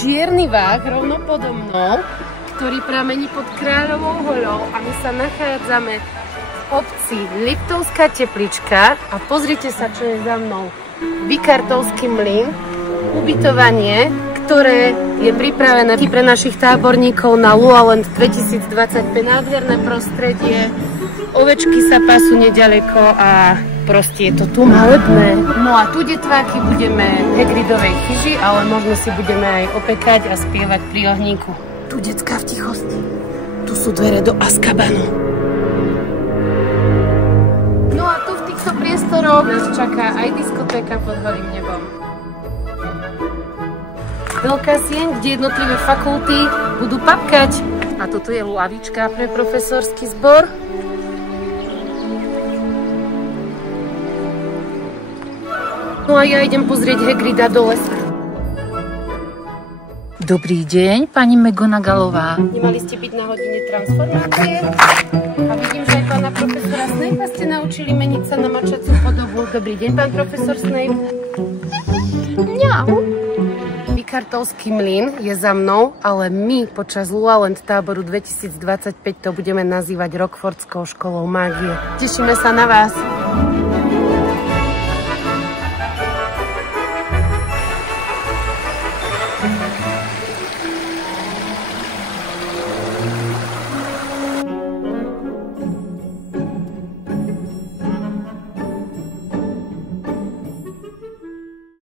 čierny váh rovno podo mnou, ktorý pramení pod Kráľovou horou a my sa nachádzame v obci Liptovská Teplička a pozrite sa, čo je za mnou. Vikartovský mlyn, ubytovanie, ktoré je pripravené pre našich táborníkov na Lualand 2025. Nádherné prostredie, ovečky sa pasú nedaleko a proste je to tu malebné. No a tu, detváky, budeme v Hagridovej chyži, ale možno si budeme aj opekať a spievať pri ohníku. Tu, decká, v tichosti. Tu sú dvere do Azkabanu. No a tu v týchto priestoroch nás čaká aj diskotéka pod holým nebom. Veľká sieň, kde jednotlivé fakulty budú papkať. A toto je lavička pre profesorský zbor. No a ja idem pozrieť Hagrida do lesa. Dobrý deň, pani McGonagallová. Nemali ste byť na hodine transformácie? A vidím, že aj pána profesora Snape'a ste naučili meniť sa na mačaciu podobu. Dobrý deň, pán profesor Snape. Mňau. Vikartovský mlyn je za mnou, ale my počas Lualand táboru 2025 to budeme nazývať Rockfordskou školou mágie. Tešíme sa na vás.